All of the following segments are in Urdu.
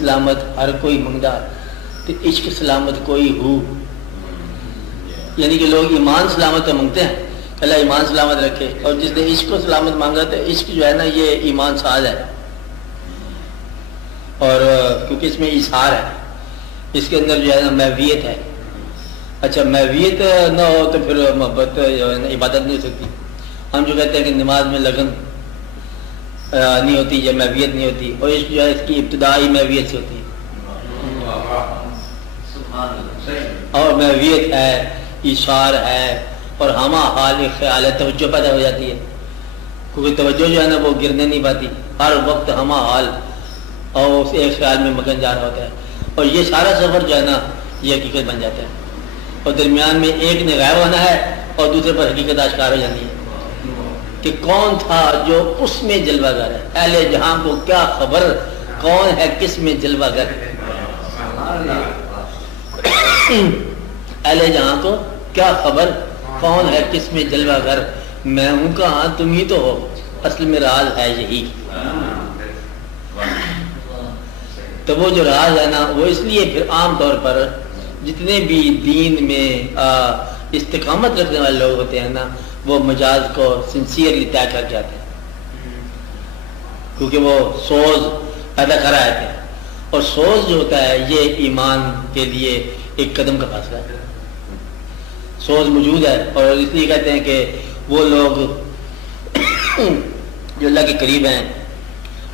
سلامت ہر کوئی منگدا تو عشق سلامت کوئی ہو. یعنی کہ لوگ ایمان سلامت تو مانگتے ہیں، اللہ ایمان سلامت رکھے، اور جس نے عشق کو سلامت مانگا تو عشق جو ہے نا یہ ایمان ساز ہے، اور کیونکہ اس میں اظہار ہے، اس کے اندر جو ہے نا محویت ہے. اچھا محویت نہ ہو تو پھر محبت جو ہے نا عبادت نہیں ہو سکتی. ہم جو کہتے ہیں کہ نماز میں لگن نہیں ہوتی یا محویت نہیں ہوتی، اور عشق جو ہے اس کی ابتدائی محویت سے ہوتی ہے، اور محویت ہے، اشار ہے، اور ہمہ حال خیال ہے، توجہ پیدا ہو جاتی ہے، کیونکہ توجہ جو ہے نا وہ گرنے نہیں پاتی، ہر وقت ہمہ حال اور اس ایک خیال میں مگن جا رہا ہوتا ہے، اور یہ سارا سفر جو ہے نا یہ حقیقت بن جاتا ہے، اور درمیان میں ایک نے غائب ہونا ہے اور دوسرے پر حقیقت آشکار ہو جاتی ہے کہ کون تھا جو اس میں جلوہ گر ہے. اہل جہاں کو کیا خبر کون ہے کس میں جلوہ گر. اہل جہاں کو کیا خبر کون ہے کس میں جلوہ گر، میں ہوں کہاں تم ہی تو ہو، اصل میں راز ہے یہی. تو وہ جو راز ہے نا وہ اس لیے پھر عام طور پر جتنے بھی دین میں استقامت رکھنے والے لوگ ہوتے ہیں نا وہ مجاز کو سنسیئرلی طے کر کے آتے ہیں، کیونکہ وہ سوز پیدا کر آئے تھے، اور سوز جو ہوتا ہے یہ ایمان کے لیے ایک قدم کا فاصلہ ہے. سوز موجود ہے، اور اس لیے کہتے ہیں کہ وہ لوگ جو اللہ کے قریب ہیں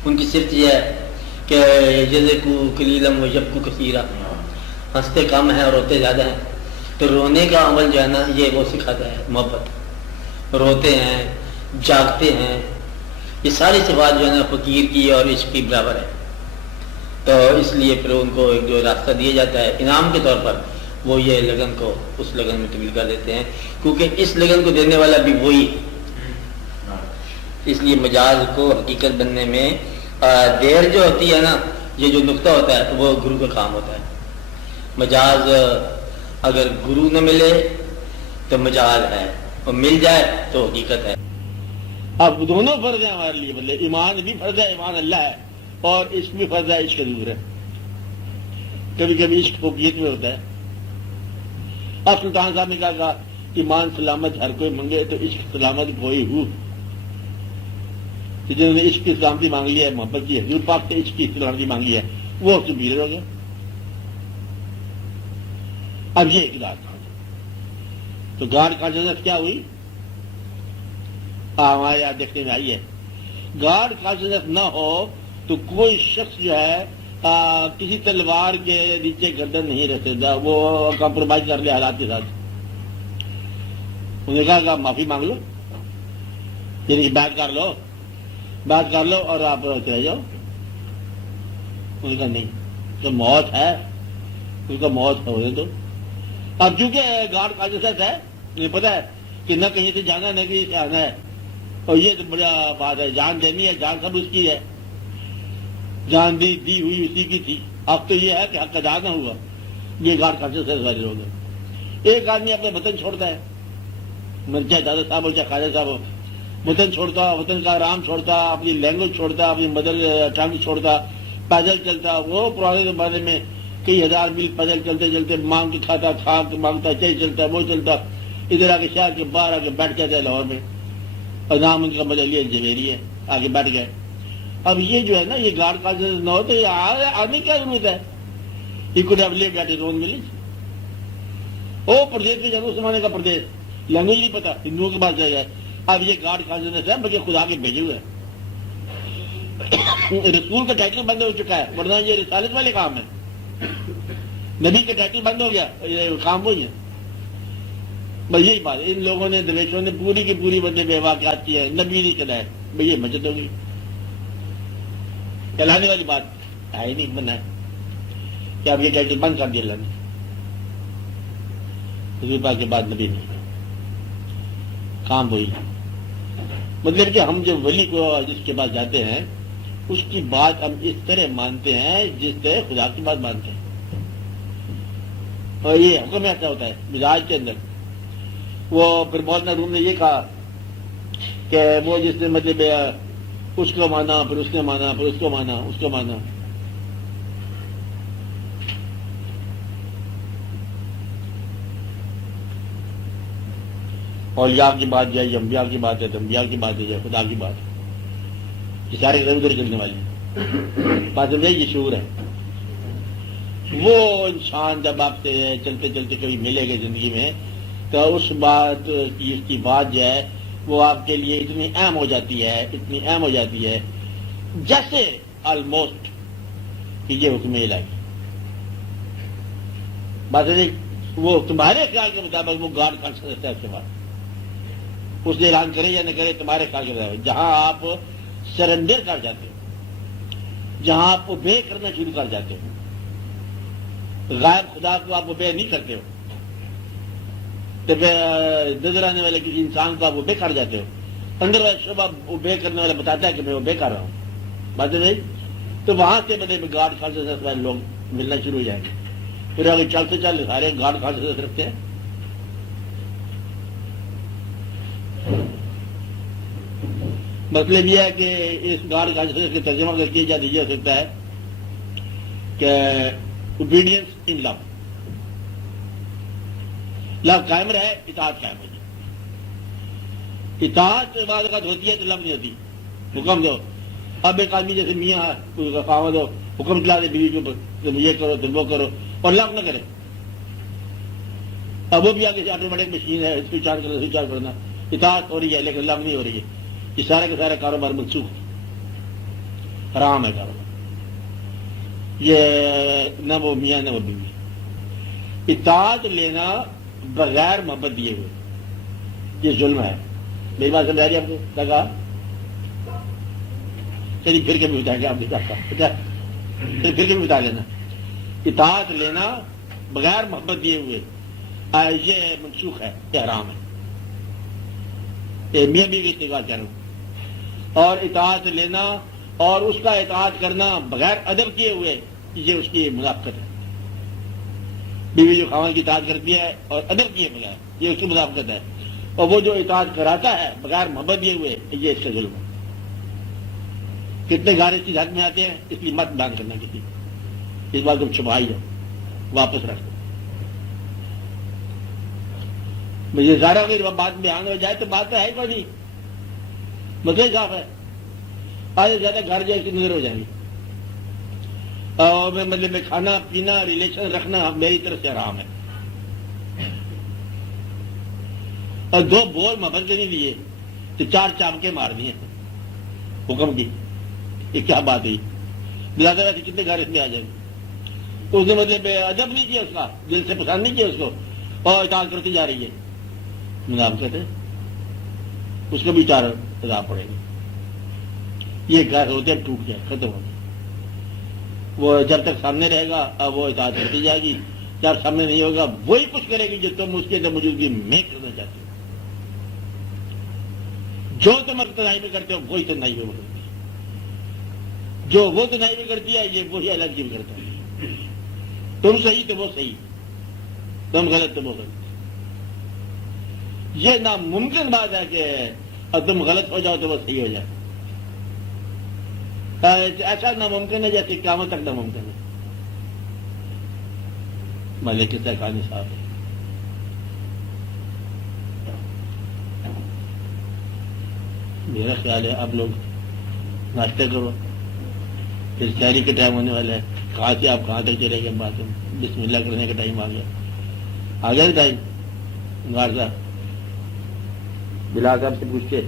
ان کی صرف یہ ہے کہ یذکو قلیلا و یبکو کثیرا، ہنستے کم ہیں اور روتے زیادہ ہیں. تو رونے کا عمل جو ہے نا یہ وہ سکھاتا ہے محبت، روتے ہیں، جاگتے ہیں، یہ ساری صفات جو ہے نا فقیر کی اور عشق کی برابر ہے. تو اس لیے پھر ان کو ایک جو راستہ دیا جاتا ہے انعام کے طور پر، وہ یہ لگن کو اس لگن میں تبدیل کر دیتے ہیں، کیونکہ اس لگن کو دینے والا بھی وہی ہے. اس لیے مجاز کو حقیقت بننے میں دیر جو ہوتی ہے نا، یہ جو نقطہ ہوتا ہے وہ گرو کا کام ہوتا ہے. مجاز اگر گرو نہ ملے تو مجاز ہے، اور مل جائے تو حقیقت ہے. اب دونوں فرض ہیں ہمارے لیے، مطلب ایمان بھی فرض ہے، ایمان اللہ ہے، اور عشق بھی فرض ہے، عشق ضرور ہے. کبھی کبھی عشق فوقیت میں ہوتا ہے. اب سلطان صاحب نے کہا ایمان سلامت ہر کوئی منگے تو عشق سلامت کوئی ہو. جنہوں نے عشق کی سلامتی مانگ لی ہے، محبت کی حضور پاک سے عشق کی سلامتی مانگی ہے، وہ سپیریئر ہو گیا. اب یہ ایک بات تو گاڈ کانشسنس کیا ہوئی؟ ہمارے یہاں دیکھنے میں آئی ہے. گاڈ کانشسنس نہ ہو تو کوئی شخص جو ہے کسی تلوار کے نیچے گردن نہیں رکھ سکتا، وہ کمپرومائز کر لے حالات کے ساتھ. انہوں نے کہا کہ آپ معافی مانگ لو، یعنی بات کر لو اور آپ چلے جاؤ. انہوں نے کہا نہیں، تو موت ہے، ان کا موت ہونے دو. اب چونکہ گاڈ کانشسنس ہے، مجھے پتا ہے کہ نہ کہیں سے جانا نہ کہیں سے آنا ہے، اور یہ تو بڑا بات ہے. جان دینی ہے، جان سب اس کی ہے، جان دی ہوئی اسی کی تھی. اب تو یہ ہے کہ حق ادا نہ ہوا، یہ گاڈ کانشسنس والے لوگ ہیں. ایک آدمی اپنا وطن چھوڑتا ہے، چاہے دادا صاحب ہو چاہے خواجہ صاحب ہو، وطن چھوڑتا، وطن کا آرام چھوڑتا، اپنی لینگویج چھوڑتا، اپنی مدر ٹنگ چھوڑتا، پیدل چلتا. وہ پرانے زمانے میں کئی ہزار میل پیدل چلتے چلتے مانگ کے کھاتا، کھا کے مانگتا، چاہیے چلتا، وہ چلتا، ادھر آ کے شہر کے باہر آ کے بیٹھ جاتا ہے لاہور میں، اور نام ان کا مدلیہ جویری ہے، آگے بیٹھ گئے. اب یہ جو ہے نا یہ گاڈ کانشسنس نہ ہو تو یہ آنے کیا ضرورت ہے؟ He could have lived at his own village. او پردیش میں جانا، اس زمانے کا پردیش، لینگویج نہیں پتا، ہندوؤں کے پاس جائے گا. اب یہ گاڈ کانشسنس ہے بلکہ خدا کے بھیجے ہوئے ہیں. رسول کا ٹائٹل بند ہو چکا ہے، ورنہ یہ رسالت والے کام ہے. نبی کا ٹائٹل بند ہو گیا، یہ کام وہی ہے. بس یہی بات ہے. ان لوگوں نے درویشوں نے پوری کی پوری بندے بے واقعات کی ہے، نبی نہیں چلا ہے. بھائی یہ مسجد ہوگی، کہلانے والی بات ہے ہی نہیں، بنا ہے کہ اب یہ ٹائٹل بند کر دیا اللہ نے. حضور پاک کے بعد نبی نہیں، کام وہی. مطلب کہ ہم جو ولی کو جس کے پاس جاتے ہیں اس کی بات ہم اس طرح مانتے ہیں جس طرح خدا کی بات مانتے ہیں. اور یہ حکم ایسا ہوتا ہے مزاج کے اندر. وہ پھر مولانا روم نے یہ کہا کہ وہ جس نے مطلب اس کو مانا، پھر اس نے مانا، پھر اس کو مانا، اس کو مانا. اولیاء کی بات جائے، انبیاء کی بات ہے، انبیاء کی بات ہے، یا خدا کی بات ہے، یہ سارے ادھر ادھر چلنے والی بات سمجھے، یہ شعور ہے۔ وہ انسان جب آپ سے چلتے چلتے کبھی ملے گا زندگی میں تو اس بات کی، اس کی بات جو ہے وہ آپ کے لیے اتنی اہم ہو جاتی ہے، اتنی اہم ہو جاتی ہے جیسے آلموسٹ کہ یہ حکم الہی بات ہے۔ وہ تمہارے خیال کے مطابق وہ گاڈ کانشسنس ہے، اس کے بعد اس نے اعلان کرے یا نہ کرے تمہارے خیال کے مطابق، جہاں آپ سرنڈر کر جاتے ہو، جہاں آپ اوبے کرنا شروع کر جاتے ہو، غائب خدا کو آپ اوبے نہیں کرتے ہو، تو نظر آنے والے کسی انسان کو آپ اوبے کر جاتے ہو، اندر والا شعبہ اوبے کرنے والا بتاتا ہے کہ میں اوبے کر رہا ہوں، بات ہے نہیں، تو وہاں سے بڑے گاڈ کانشسنس والے لوگ ملنا شروع ہو جائیں گے۔ پھر اگر چلتے چلتے سارے گاڈ کانشسنس رکھتے ہیں۔ مطلب یہ ہے کہ اس گاڈ کانشسنس کا ترجمہ اگر کیا جائے تو یہ ہو سکتا ہے کہ اوبیڈینس ان لو، لو قائم رہے، اطاعت قائم ہو جائے۔ اطاعت بعض اوقات ہوتی ہے تو لو نہیں ہوتی، حکم دو۔ اب ایک آدمی جیسے میاں ہے، خاوند ہو، حکم چلا دے بیوی کے اوپر، تم یہ کرو تم وہ کرو، اور لو نہ کرے۔ اب وہ بھی آگے سے آٹومیٹک مشین ہے، سوئچ آن کرنا، سوئچ آن کرنا، اطاعت ہو رہی ہے لیکن لو نہیں ہو رہی ہے۔ یہ سارے کے سارے کاروبار منسوخ، حرام ہے کاروبار، یہ نہ وہ میاں نہ وہ بیوی۔ اطاعت لینا بغیر محبت دیے ہوئے یہ ظلم ہے۔ میری بات سمجھ آ رہی ہے آپ کو؟ لگا چلیے پھر کے بھی بتائیں گے، آپ نہیں چاہتا پھر کے بھی بتا لینا۔ اطاعت لینا بغیر محبت دیے ہوئے یہ منسوخ ہے، یہ حرام ہے، یہ میاں بیوی کی بات کہہ رہا ہوں۔ اور اطاعت لینا اور اس کا اطاعت کرنا بغیر ادب کیے ہوئے یہ اس کی منافقت ہے۔ بیوی جو خاوند کی اطاعت کرتی ہے اور ادب کیے بغیر یہ اس کی منافقت ہے، اور وہ جو اطاعت کراتا ہے بغیر محبت دیے ہوئے یہ اس کا ظلم ہے۔ کتنے گانے اس کی حق میں آتے ہیں، اس لیے مت بیان کرنا کسی، اس بات کو چھپائی جاؤ، واپس رکھ دو۔ مجھے ظاہر اگر بات بیان ہو جائے تو بات تو ہے کوئی نہیں، مسئلہ صاف ہے۔ آج زیادہ گھر جائے کی نظر ہو جائیں گی، اور مطلب میں کھانا پینا ریلیشن رکھنا میری طرف سے حرام ہے، اور دو بول محبت نہیں لیے تو چار چامکے مار دیے حکم کی، یہ کیا بات ہے؟ بلادر ایسے کتنے گھر اس میں آ جائیں گے، اس نے مطلب ادب نہیں کیا، اس کا دل سے پسند نہیں کیا اس کو، اور اطاعت کرتی جا رہی ہے، منافقت ہے، اس کو بھی چار عذاب پڑے گی۔ یہ گھر ہوتے ٹوٹ جائے، ختم ہو جائے، وہ جب تک سامنے رہے گا اب وہ اطاعت کرتی جائے گی، جب سامنے نہیں ہوگا وہی کچھ کرے گی جو تم اس کے اندر موجودگی میں کرنا چاہتے ہو، جو تم اقتدائی میں کرتے ہو وہی تو نہیں ہو، جو وہ تو نہیں بھی کرتی ہے یہ وہی الگ بھی کرتا ہے۔ تم صحیح تو وہ صحیح، تم غلط تو وہ غلط۔ یہ ناممکن بات ہے کہ تم غلط ہو جاؤ تو وہ صحیح ہو جائے، ایسا ناممکن ہے جیسے قیامت تک ناممکن ہے۔ ملک سیخانی صاحب، میرا خیال ہے آپ لوگ ناشتہ کرو، پھر شہری کا ٹائم ہونے والا ہے، کہاں سے آپ کہاں تک چلے گئے، بات بسم اللہ کرنے کا ٹائم آ گیا ٹائم۔ گار صاحب بلال صاحب سے پوچھتے